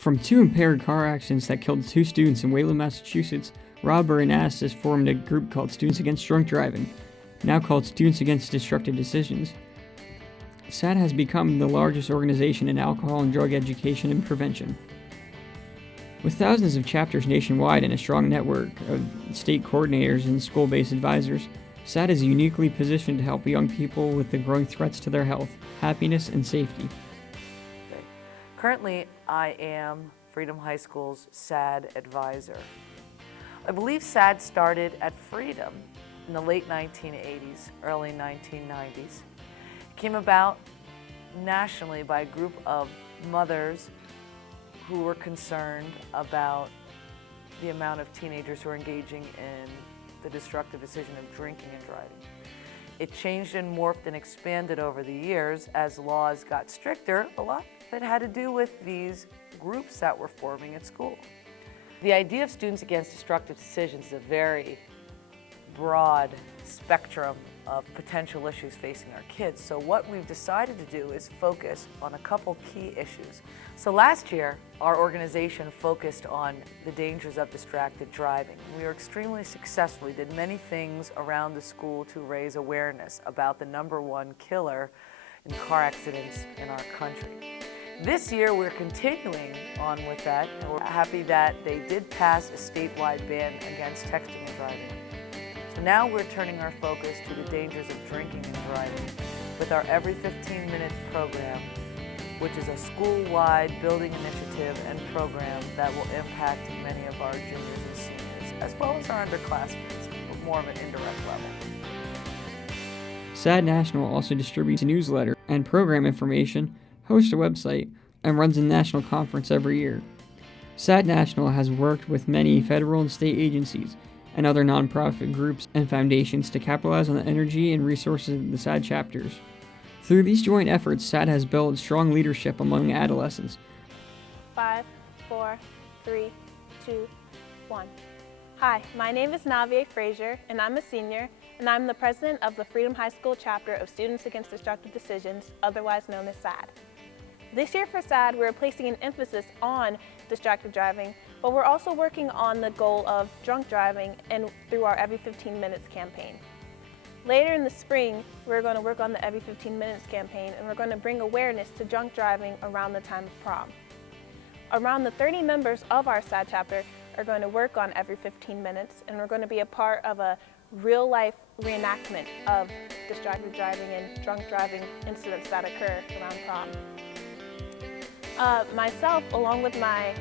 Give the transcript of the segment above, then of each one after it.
From two impaired car accidents that killed two students in Wayland, Massachusetts, Rob and Ass has formed a group called Students Against Drunk Driving, now called Students Against Destructive Decisions. SAD has become the largest organization in alcohol and drug education and prevention. With thousands of chapters nationwide and a strong network of state coordinators and school-based advisors, SAD is uniquely positioned to help young people with the growing threats to their health, happiness, and safety. Currently, I am Freedom High School's SAD advisor. I believe SAD started at Freedom in the late 1980s, early 1990s. It came about nationally by a group of mothers who were concerned about the amount of teenagers who are engaging in the destructive decision of drinking and driving. It changed and morphed and expanded over the years as laws got stricter. A lot of it had to do with these groups that were forming at school. The idea of Students Against Destructive Decisions is a very broad spectrum of potential issues facing our kids. So what we've decided to do is focus on a couple key issues. So last year, our organization focused on the dangers of distracted driving. We were extremely successful. We did many things around the school to raise awareness about the #1 killer in car accidents in our country. This year, we're continuing on with that, and we're happy that they did pass a statewide ban against texting and driving. So now we're turning our focus to the dangers of drinking and driving with our Every 15-Minute program, which is a school-wide building initiative and program that will impact many of our juniors and seniors, as well as our underclassmen, but more of an indirect level. SAD National also distributes a newsletter and program information, hosts a website, and runs a national conference every year. SAD National has worked with many federal and state agencies and other nonprofit groups and foundations to capitalize on the energy and resources of the SAD chapters. Through these joint efforts, SAD has built strong leadership among adolescents. 5, 4, 3, 2, 1. Hi, my name is Navia Frazier, and I'm a senior, and I'm the president of the Freedom High School chapter of Students Against Destructive Decisions, otherwise known as SAD. This year for SAD, we're placing an emphasis on distracted driving, but we're also working on the goal of drunk driving and through our Every 15 Minutes campaign. Later in the spring, we're going to work on the Every 15 Minutes campaign, and we're going to bring awareness to drunk driving around the time of prom. Around the 30 members of our SAD chapter are going to work on Every 15 Minutes, and we're going to be a part of a real-life reenactment of distracted driving and drunk driving incidents that occur around prom. Myself, along with my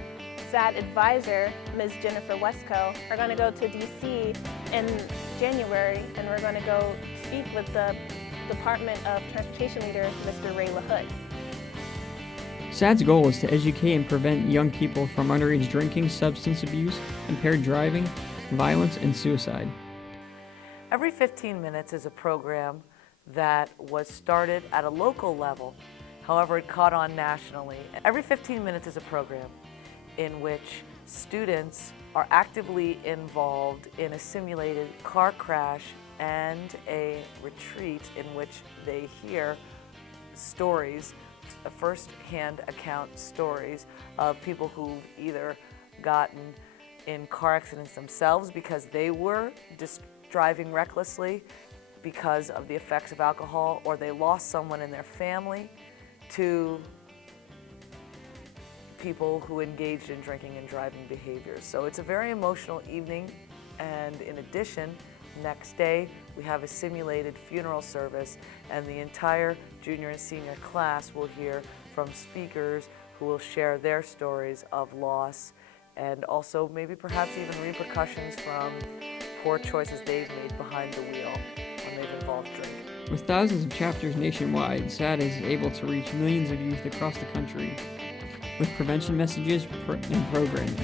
SAD advisor, Ms. Jennifer Westco, are going to go to DC in January, and we're going to go speak with the Department of Transportation leader, Mr. Ray LaHood. SAD's goal is to educate and prevent young people from underage drinking, substance abuse, impaired driving, violence, and suicide. Every 15 Minutes is a program that was started at a local level. However, it caught on nationally. Every 15 Minutes is a program in which students are actively involved in a simulated car crash and a retreat in which they hear stories, first-hand account stories of people who've either gotten in car accidents themselves because they were just driving recklessly because of the effects of alcohol, or they lost someone in their family, to people who engaged in drinking and driving behaviors. So it's a very emotional evening, and in addition, next day we have a simulated funeral service, and the entire junior and senior class will hear from speakers who will share their stories of loss and also maybe perhaps even repercussions from poor choices they've made behind the wheel when they've involved drink. With thousands of chapters nationwide, SAD is able to reach millions of youth across the country with prevention messages and programming.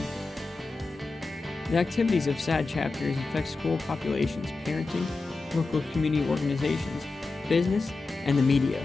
The activities of SAD chapters affect school populations, parenting, local community organizations, business, and the media.